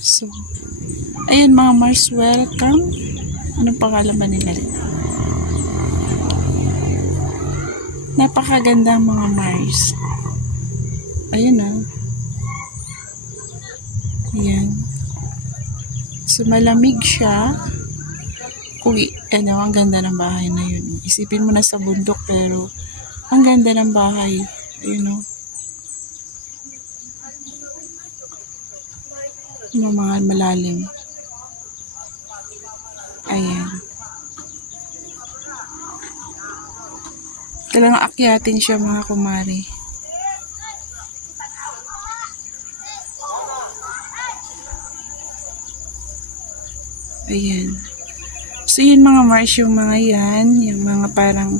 So, ayan mga Mars, welcome. Anong pangalan ba nila rin? Napakaganda mga Mars. Ayan ah. Ayan. So, malamig siya. Ang ganda ng bahay na yun. Isipin mo na sa bundok pero ang ganda ng bahay. Ayun o. Mga malalim. Ayan. Kailangan akyatin siya mga kumari. Ayan. So, yun mga Mars, yung mga yan. Yung mga parang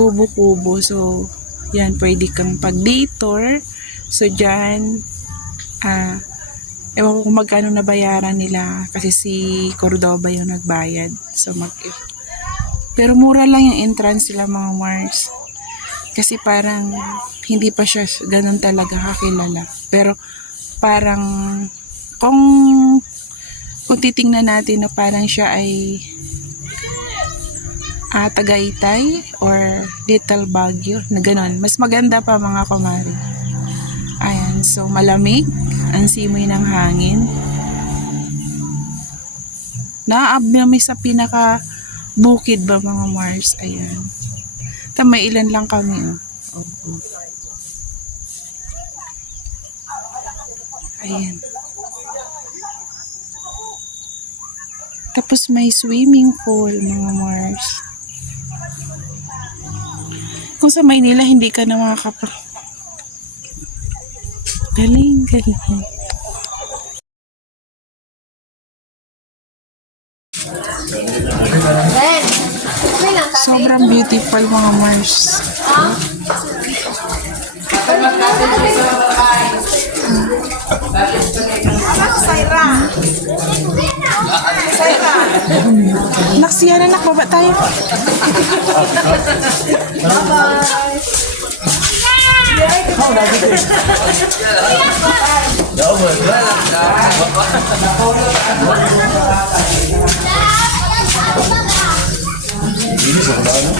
kubo-kubo. So, yan, pwede kang pag-day tour. So, dyan, ewan ko kung magkano nabayaran nila. Kasi si Cordoba yung nagbayad. So, pero mura lang yung entrance nila mga Mars. Kasi parang hindi pa siya ganun talaga kakilala. Pero parang kung titingnan natin na parang siya ay Tagaytay or Little Baguio na ganun. Mas maganda pa mga kumari. Ayan, so malamig. Ang simoy ng hangin. Naab namin sa pinaka bukid ba mga Mars. Ayan. May ilan lang kami. Oh. Ayan. Tapos may swimming pool mga Mars. Kung sa Maynila hindi ka na makakapa. Galing. Sobrang beautiful mga Mars. Naksiya na nakbaba tayo. Ini sebenarnya.